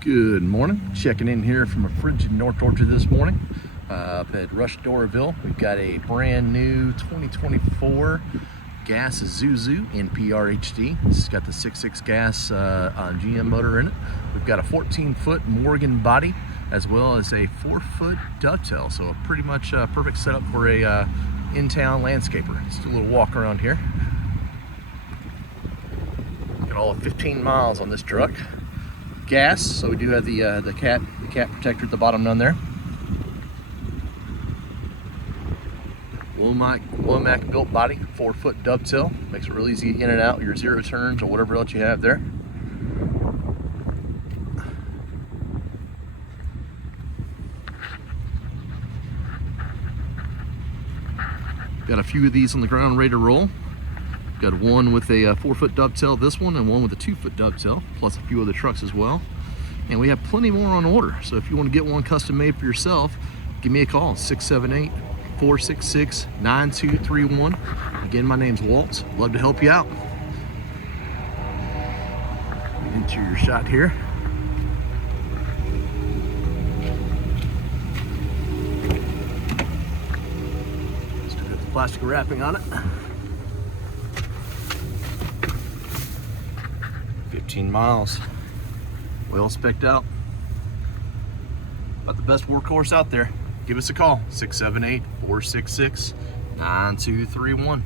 Good morning. Checking in here from a frigid North Georgia this morning up at Rush Doraville. We've got a brand new 2024 gas Isuzu NPR-HD. This has got the 6.6 gas GM motor in it. We've got a 14-foot Morgan body as well as a 4-foot Dovetail. So a pretty much perfect setup for a in-town landscaper. Just a little walk around here. Got all of 15 miles on this truck. Gas, so we do have the cat protector at the bottom down there. Womack-built body, 4-foot Dovetail. Makes it real easy to get in and out your zero turns or whatever else you have there. Got a few of these on the ground ready to roll. Got one with a 4-foot Dovetail, this one, and one with a 2-foot Dovetail, plus a few other trucks as well. And we have plenty more on order. So if you want to get one custom made for yourself, give me a call, 678-466-9231. Again, my name's Walt. Love to help you out. Interior shot here. Still got the plastic wrapping on it. 15 miles, well spec'd out. About the best workhorse out there. Give us a call, 678-466-9231.